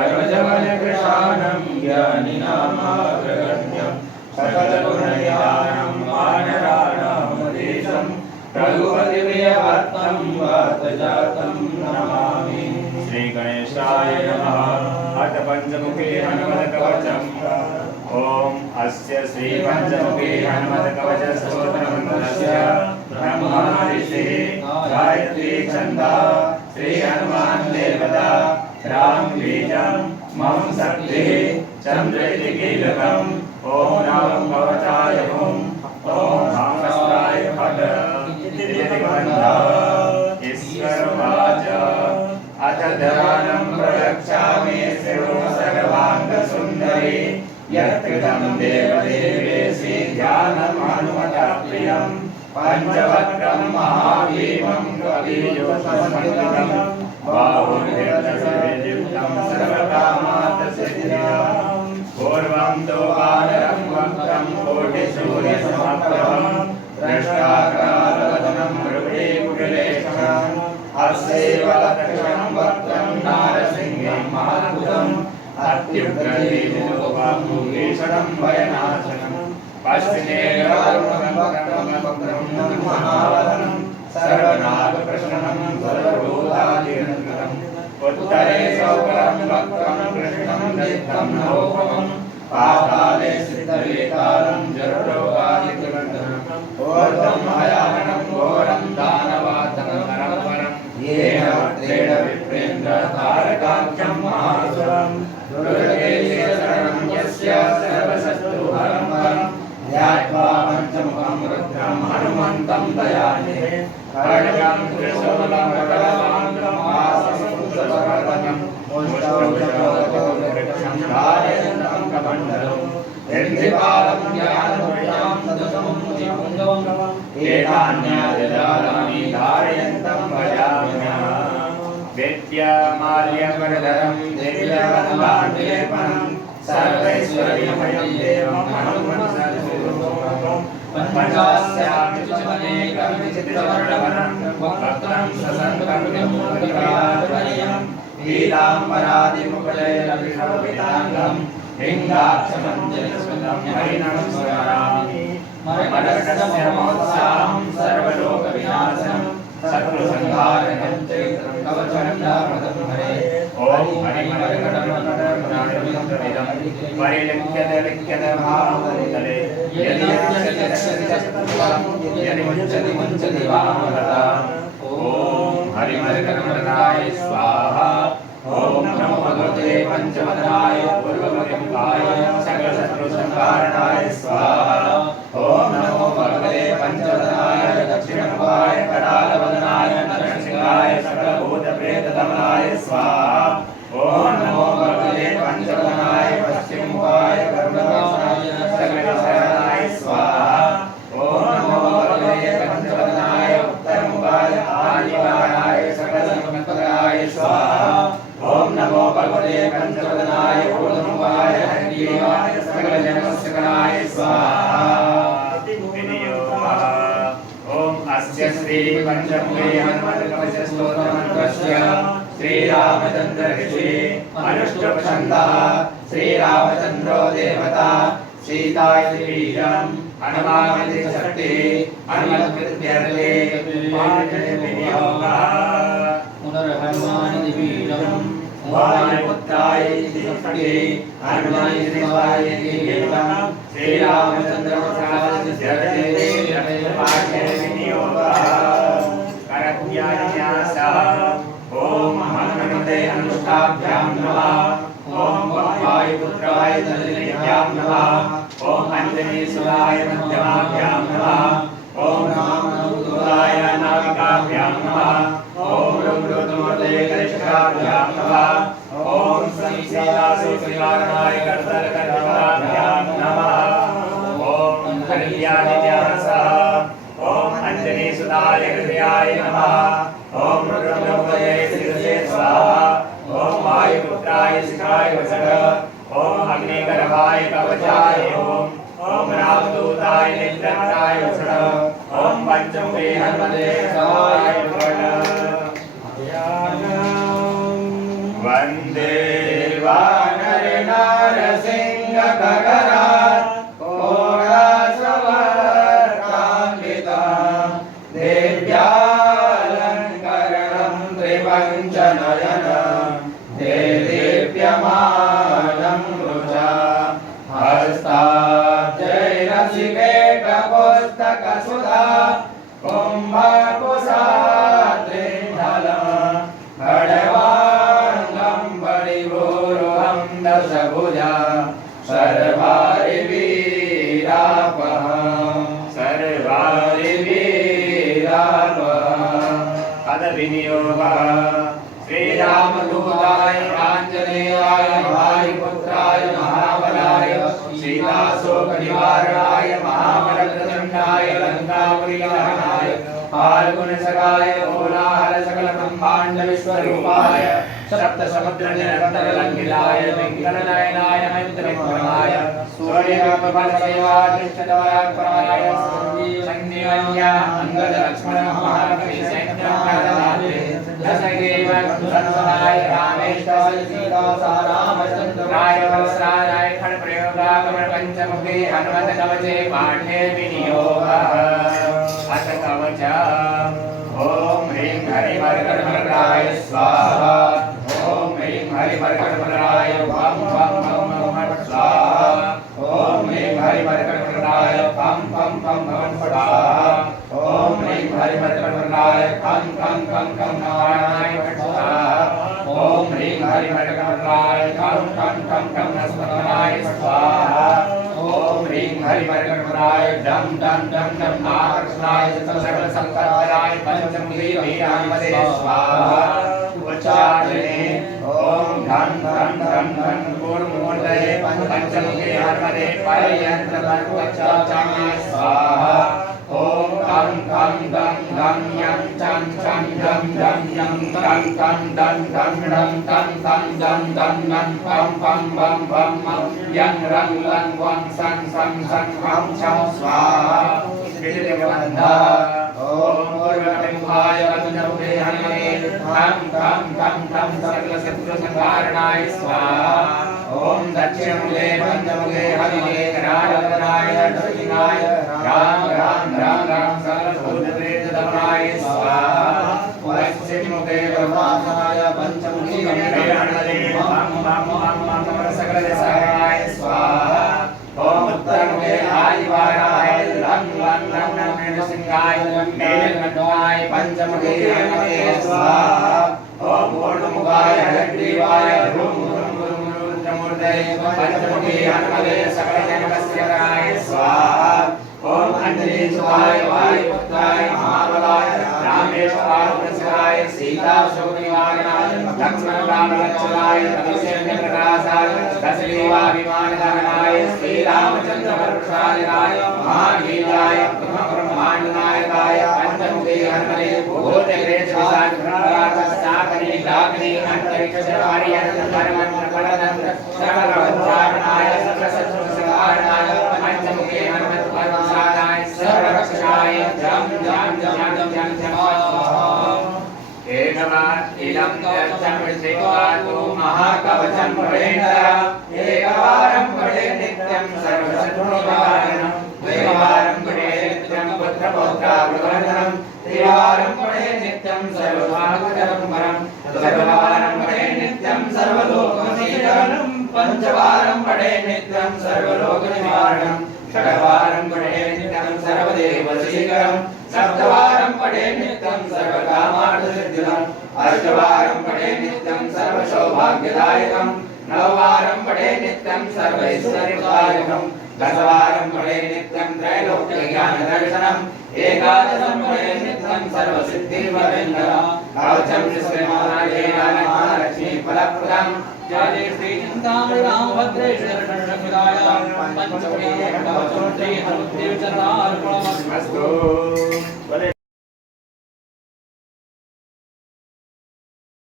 सर्वजगन्कृशानं ज्ञानिनामाग्रगण्यं सकलगुणनिधानं वानराणामधीशं रघुपतिप्रियभक्तं वातजातं नमामि। श्री गणेशाय नमः। अथ पंचमुखी हनुमत्कवचम्। ओम अस्य श्री पंचमुखी हनुमत्कवच स्तोत्रमण्डलस्य ब्रह्मा ऋषिः गायत्री छन्दः श्री हनुमान देवता राम बीजं मम शक्तिः चंद्र इति कीलकम्। ओम नमो भगवताय ओम भास्कराय फट इति बन्धः। ईश्वरवाच अथ ध्यानं प्रयच्छामि शिवो सर्वाङ्गसुन्दरी यत्कृतं देवदेवेशि ध्यानं हनुमता प्रियं पञ्चवक्त्रं महाभीमं कवियोतमस्कृतं बाहुर्ययुक्तं सर्वकामार्थसिद्धिदं पूर्वं दोबारं वक्त्रं कोटिसूर्यसमप्रभं दृष्टाकारवदनं मृगेकुटिलेशं अस्यैवलक्षणं वक्त्रं नारसिंहं महाद्भुतम् अत्युग्रवीर्योगं भीषणं भयनाशनं पश्चिमे वक्त्रं महावदनं सर्वनागप्रशमनं सर्वभूतादिनन्दनं उत्तरे सौकरं वक्त्रं कृष्णं दत्तं नवोपमं पाताले सिद्धविकारं जडरोगादिनिबन्धनं ऊर्ध्वं हयाननं घोरं दानवातनं नरपरं येन वक्त्रेण विप्रेन्द्र तारकाख्यं महासुरं दुर्गेशे शरणं यस्य सर्वशत्रुहरं परं ध्यात्वा पञ्चमुखं रुद्रं हनुमन्तं दयानिधे खड्गं त्रिशूलं वरदाङ्गं आसमुद्रपर्वतं मुष्टौषधवृक्षं धारयन्तं कमण्डलम् इन्द्रिपालं ज्ञानमृषां सदसमुं निपुङ्गवम् एतान्यादिजालानि धारयन्तं भजाम्यहम्। विद्यामाल्यवरदरं दिव्यगन्धालेपनं सर्वैश्वर्यमयं देवं हनुमत्सद्गुरुं पञ्चास्यामि चमनेकं विचित्रवर्णवनं वक्त्रं ससङ्कल्पं विराजनीयं पीताम्बरादिमुकुलैरभिशोभिताङ्गं लिङ्गाक्षमञ्जनस्मितं हरिणं स्मरामि मरणस्य मोत्साहं सर्वलोकविनाशनं शत्रुसंहारणं चैत्रं कवचमण्डामृतं हरे। ओम हरिमरकटमण्डलमिदं परिलिख्यते महाभूतले यदि मुञ्चति वामहता। ओम हरिमरकटमण्डलाय स्वाहा। ओम नमो भगवते पंचवदनाय पूर्वपरिम्बाय सकलशत्रुसंहारणाय स्वाहा। ओम नमो भगवते पंचवदनाय दक्षिणमुखाय करालवदनाय नरसिंहाय सकलभूतप्रेतदमनाय स्वाहा। ओम नमो भगवते पंचवदनाय पश्चिममुखाय करुणवासनाय सकलशरणाय स्वाहा। ओम नमो भगवते पंचवदनाय उत्तरमुखाय आदिवाराय सकलसंपदाय स्वाहा। ओम नमो भगवते पंचवदनाय ऊर्ध्वमुखाय हरिदेवाय सकलजनमस्कराय स्वाहा। ओम अस्य श्री पंचमुखी हनुमत्कवच स्तोत्रमन्त्रस्य श्रीरामचन्द्र ऋषिः अनुष्टुप्छन्दः श्रीरामचन्द्रो देवता सीतायै बीजं हनुमानिति शक्तिः हनुमत्प्रीत्यर्थे विनियोगः पुनर्हनुमानिति बीजं वायुपुत्राय इति शक्तिः हनुमानिति बीजं श्रीरामचन्द्रस्य विनियोगः करत्यान्यासः। ओम हनुमते अनुष्ठाभ्यां नमः। ओम वायुपुत्राय धनुर्भ्यां नमः। ओम अंजनीसुताय मध्यमाभ्यां नमः। ओम रामदूताय नाविकाभ्यां नमः। ओम रुद्रमूर्ते कनिष्ठाभ्यां नमः। ओम श्रीसीतासुश्रीवारणाय कर्तलकर्तकाभ्यां नमः। ओम हरियादित्यासः। ओम अंजनीसुताय हृदयाय नमः। ओम रुद्रमूर्ते शिरसे स्वाहा। ओम वायुपुत्राय शिखाय वसः। ओम अग्निगर्भाय कवचाय ओम। ओम रामदूताय नेत्रत्राय वसः। ओम पंचमुखे हनुमते सहाय वंदे वानर नारसिंह खगराज कोणासवर्णान्विता देव्यालङ्करणं त्रिपञ्चनयन ते दीप्यमानं वृषा हस्ताब्जैरसिकेटपुस्तकसुधा कुम्भकुशात्रिण्डलं खड्वाङ्गं परिभूरुहं दशभुजा सर्वारिवीरापः श्रीरामदूताय आञ्जनेयाय वायुपुत्राय महाबलाय सीताशोकनिवारणाय महाबलप्रचण्डाय लङ्कापुरीदहनाय फाल्गुनसखाय कोलाहल सकलब्रह्माण्ड विश्वरूपाय सप्तसमुद्रनिरन्तरलङ्घिताय पिङ्गलनयनाय मैत्रविक्रमाय सूर्यप्रभलसेवादृष्टदवरात्पराय सञ्जीवन्या अङ्गदलक्ष्मणमहाकविसैन्यं दशग्रीव धनुषाय रामेश्वर सीतासारामचन्द्राय वत्साराय खड्गप्रयोगागमन पञ्चमुखे हनुमत्कवचे पाठे विनियोगः अथ कवच ओम ह्रीं हरिमर्कटमराय स्वाहा ओम ह्रीं हरिमर्कटमराय वं वं वं वं स्वाहा ओम ह्रीं हरिमर्कटमराय वं वं वं वं स्वाहा ओम ह्रीं हरिमर्कटमराय खं खं खं खं नारायणाय स्वाहा ओम ह्रीं हरिमर्कटमराय खं खं खं खं नमस्मराय स्वाहा ओम ह्रीं हरिमर्कटमराय डं डं डं डं नारायणाय सकल संकटहराय पंचमुखी वीरांगदे स्वाहा उच्चारणे ओम धन धन धन धन पूर्णमूर्तये पंचमुखी हरमदे परयंत्र पंचचाचाय स्वाहा ओम गं गं गं गं यं चं चं जं जं यं तं तं दं दं दं तं तं दं दं नं पं पं बं बं मं यं रं लं वं सं सं सं हं छं स्वाहा विजयवन्दा ओम पूर्वबिम्बाय पंचमुखे हनुमते ठं ठं ठं ठं सकलशत्रुसंहारणाय स्वाहा ओम दक्षिणमुखे पंचमुखे हनुमते करालवनाय दक्षिणाय राम राम राम राम सकलभूतप्रेतदमनाय स्वाहा पश्चिममुखे ब्रह्मासनाय पंचमुखी हनुमते मं मं मं मं सकलदेशाय स्वाहा ओम उत्तरमुखे आदिवाराय लं लं लं लं नृसिंहाय नीलकण्ठाय पंचमुखे हनुमते स्वाहा ओम पूर्णमुखाय हयग्रीवाय ह्रूं ह्रूं ह्रूं रुद्रमूर्तये पंचमुखे हनुमते सकलजनकस्यकाय स्वाहा ओम अंजनीसुताय वायुपुत्राय महाबलाय रामेश्वराय सीताशोकनिवारणाय लक्ष्मणरामलक्षणाय तपस्यप्रकाशाय दशग्रीवाभिमानदहनाय श्रीरामचन्द्रवरप्रसादिनाय महावीराय ब्रह्माण्डनायकाय पंचमुखे हनुमते भूतप्रेतविशाखसाकरी डाकिनी अंतरिक्षवार्यन्तरमन्त्रपरतन्त्र सकलवच्चारणाय सकलशत्रुसंहारणाय पंचमुखे हनुमते परमसादाय सर्वरक्षाय जं जं जं जं जं एकवार इदं चर्चं विषयवातो महाकवचं पठेत् एकवारं पठे नित्यं सर्वशत्रुनिवारणं द्विवारं पठे नित्यं पुत्रपौत्राभिवर्धनं त्रिवारं पठे नित्यं सर्वभागकरं वरं चतुर्वारं पठे नित्यं सर्वलोकवशीकरणं पंचवारं पठे नित्यं सर्वलोकनिवारणं षड्वारं पठे नित्यं सर्वदेववशीकरणं सप्तवारं पठे नित्यं सर्वकामार्थसिद्धिदम् अष्टवारं पठे नित्यं सर्वसौभाग्यदायकं नववारं पठे नित्यं सर्वैश्वर्यदायकं दशवारं पठे नित्यं त्रैलोक्यज्ञानदर्शनम् एकादशं पठे नित्यं सर्वसिद्धिर्वरेण्यम् कवचं श्रीमहाराजेन महालक्ष्मीफलप्रदम् जय श्री चिन्तामणि रामभद्रेश्वर शरणसमुदाय पंचमुखे कवचं श्री हनुमते चरणार्पणमस्तु।